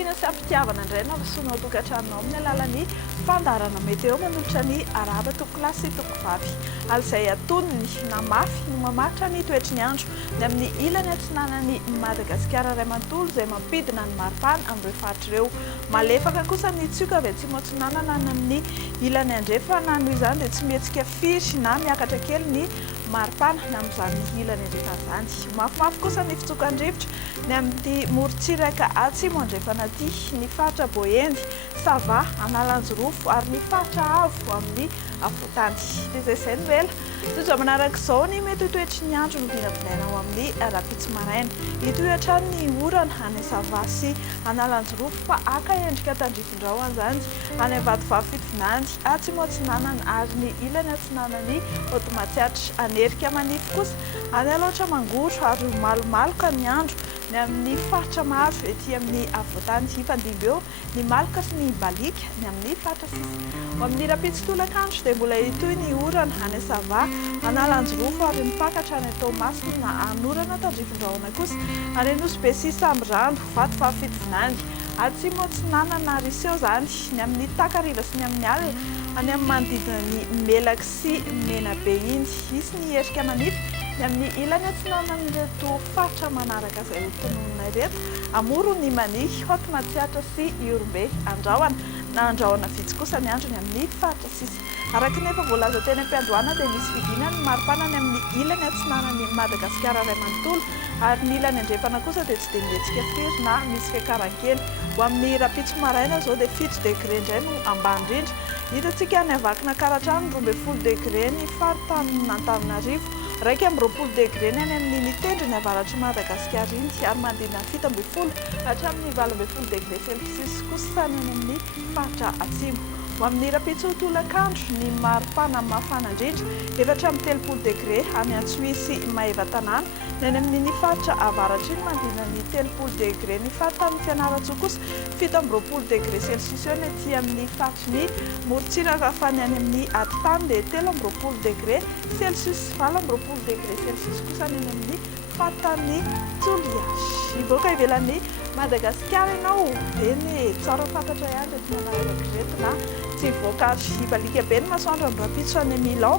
fifaliana sy ampitiavana indray na vasoanao tokantranonao amin'ny alalan'ny fandarana meteo manolotra ny araba toko lasy toko vavy al'izay atonony na mafy no mamaritra ny toetry ny andro ny amin'ny ilany atsinanany Madagasikara iray manontolo izay mampidina ny maripana amin'ireo faritra ireo. Malefaka kosa ny tsioka avy atsimo atsinanana ny amin'ny ilany andrefa na noho izany dia tsy mihetsika firy na miakatra kely ny maripana ny amin'izany ilany andrefa izany. Mafimafy kosa ny fitsokan-drivotra ny amin'ny morontsiraka atsimo andrefana aty ny faritra Boendy, Sava, Analanjorofo ary ny faritra avo amin'ny afovoantany. Dia izay no ela tojo manaraka izao ny mety toetry ny andro no vinavinaina ao amin'ny rapitso maraina. Hitohatra ny orana any Sava sy Analanjorofo fa aka endrika tandrifondrao an'izany any Avadovavy Fitonany, atsimo atsinanana ary ny ilany atsinanany Otomatsiatra. Anerika manify kosa any aloatra mangoro ary malomaloka ny andro ny amin'ny faritra maro ety amin'ny afovoantany ifandimby eo ny maloka sy ny balika ny amin'ny faritra sisa. Ho amin'ny rapitso tolakandro dia mbola hitohy ny orana any Sava, Analanjorofo ary mipakatra any Toamasina na anorana tandrifondraona kosa any Nosy sy Sambrano, Vatovavy Fitonany, atsimo atsinanana Riseo izany ny amin'ny Takariva sy ny amin'ny alina any amin'ny manodidina ny Melaka sy Menabe iny. Isy ny herika manify ny amin'ny ilany atsinanan'ireto faritra manaraka izay hotononona ireto Amoro ny Manihy, Otomatsiatra sy Iorombe, Andrahoana na Andrahoana vitsy kosa ny andro ny amin'ny faritra sisa. Araka nefa voalaza teny am-piandohana dia misy fidinana ny maripana ny amin'ny ilany atsinanan'ny Madagasikara iray manontolo ary ny ilany andrefana kosa dia tsy dia mihetsika firy na misy fiakaran-kely. Ho amin'ny rapitso maraina izao dia 7 degré indray no ambany indrindra. Hitantsika ny Avakina Karatrano 12 degré ny faritany Antananarivo, 20 degré ny any amin'ny tendry ny avaratry Madagasikara iny ary manodidina 17 hatramin'ny 20 degré Celsius kosa ny amin'ny faritra atsimo. Ho amin'ny rapitso tolakandro ny maripana mafana indrindra 30 degré any Antsohihy sy Maevatanana, ny amin'ny faritra avaratry iny manodidina ny 30 degré ny faritany Fianaratsoa kosa 17 degré Celsius eo ny ety amin'ny faritry ny morontsiraka fa ny any amin'ny Atitany dia 13 degré Celsius, 20 degré Celsius kosa ny amin'ny faritany Toliazy. Hivoaka ivelan'ny Madagasikara ianao dia ny tsara fantatra ihany reto manaraka reto na tsy hivoaka hibalika be ny masoandro amin'ny rapitso any Milan,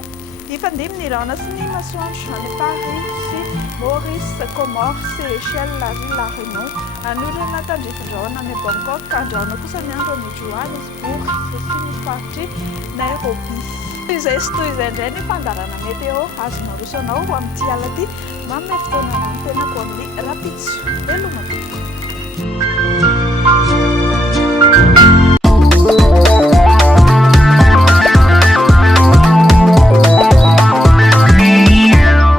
ifandimby ny Irana sy ny masoandro any Paris sy Maurice, Comores, Seychelles, La Réunion, anorana tandrifondraona any Bangkok, andrahoana kosa ny andro any Johannesburg sy ny faritry Nairobi. Izay sy toy izay indray ny fandarana meteo azonao rosanao ho amin'ity alina ity mamefotoana ny tenako amin'ny rapitso. Velomana.